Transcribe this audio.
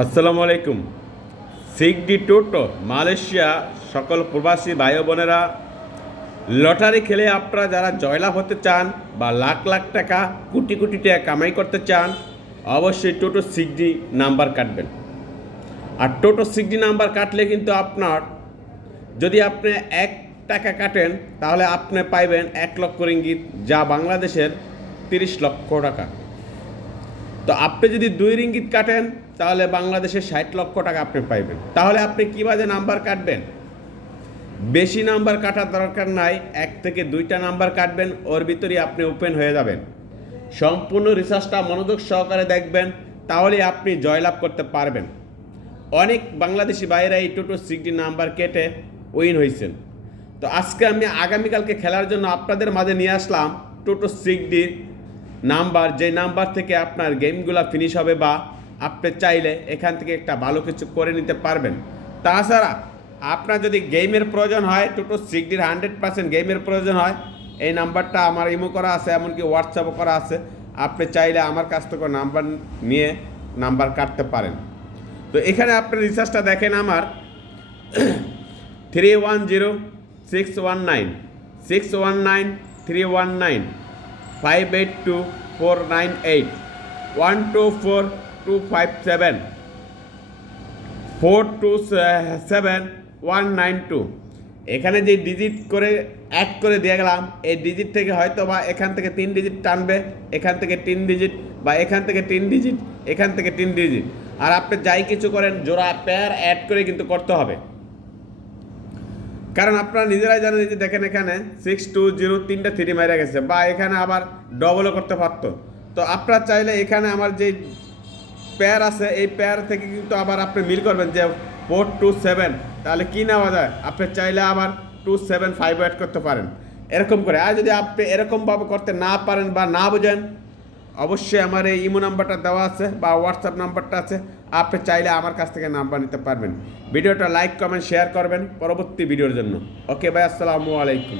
আসসালামু আলাইকুম। সিগডি টোটো, মালয়েশিয়া, সকল প্রবাসী ভাই বোনেরা, লটারি খেলে আপনারা যারা জয়লাভ হতে চান বা লাখ লাখ টাকা, কোটি কোটি টাকা কামাই করতে চান, অবশ্যই টোটো সিগডি নাম্বার কাটবেন। আর টোটো সিগডি নাম্বার কাটলে কিন্তু আপনার, যদি আপনি এক টাকা কাটেন, তাহলে আপনি পাইবেন এক লক্ষ রিঙ্গিত, যা বাংলাদেশের তিরিশ লক্ষ টাকা। তো আপনি যদি দুই রিঙ্গিত কাটেন তাহলে বাংলাদেশে ষাট লক্ষ টাকা আপনি পাইবেন। তাহলে আপনি কীভাবে নাম্বার কাটবেন? বেশি নাম্বার কাটার দরকার নাই, এক থেকে দুইটা নাম্বার কাটবেন, ওর ভিতরেই আপনি ওপেন হয়ে যাবেন। সম্পূর্ণ রিসার্চটা মনোযোগ সহকারে দেখবেন, তাহলে আপনি জয়লাভ করতে পারবেন। অনেক বাংলাদেশি বাইরে এই টোটো সিক্সটি নাম্বার কেটে উইন হয়েছেন তো আজকে আমি আগামীকালকে খেলার জন্য আপনাদের মাঝে নিয়ে আসলাম টোটো সিক্সটির নাম্বার, যে নাম্বার থেকে আপনার গেমগুলো ফিনিশ হবে বা আপনি চাইলে এখান থেকে একটা ভালো কিছু করে নিতে পারবেন। তাছাড়া আপনার যদি গেমের প্রয়োজন হয়, টোটো সিক্সটির হান্ড্রেড পার্সেন্ট গেমের প্রয়োজন হয়, এই নাম্বারটা আমার ইমো করা আছে, এমনকি হোয়াটসঅ্যাপও করা আছে। আপনি চাইলে আমার কাছ থেকে নাম্বার নিয়ে নাম্বার কাটতে পারেন। তো এখানে আপনি রিসার্চটা দেখেন আমার। Three one zero, six one nine, six one nine, three one nine, five eight two four nine eight, one two four two five seven four two seven one nine two এখানে যে ডিজিট করে এক করে দিয়ে গেলাম, এই digit থেকে হয়তো বা এখান থেকে তিন ডিজিট টানবে, এখান থেকে তিন ডিজিট বা এখান থেকে তিন ডিজিট এখান থেকে তিন ডিজিট আর আপনি যাই কিছু করেন, জোড়া পেয়ার অ্যাড করে কিন্তু করতে হবে। কারণ আপনারা নিজেরাই জানেন যে দেখেন এখানে সিক্স টু জিরো তিনটা থ্রি মারা গেছে, বা এখানে আবার ডবলও করতে পারতো। তো আপনারা চাইলে এখানে আমার যে পেয়ার আছে, এই পেয়ার থেকে কিন্তু আবার আপনি মিল করবেন যে ফোর টু সেভেন। তাহলে কী নেওয়া যায়? আপনি চাইলে আবার টু সেভেন ফাইভ অ্যাড করতে পারেন। এরকম করে। আর যদি আপনি এরকমভাবে করতে না পারেন বা না বোঝেন, অবশ্যই আমার এই ইমো নাম্বারটা দেওয়া আছে বা হোয়াটসঅ্যাপ নাম্বারটা আছে। আপনি চাইলে আমার কাছ থেকে নাম্বার নিতে পারবেন। ভিডিওটা লাইক কমেন্ট শেয়ার করবেন পরবর্তী ভিডিওর জন্য। ওকে ভাই, আসসালামু আলাইকুম।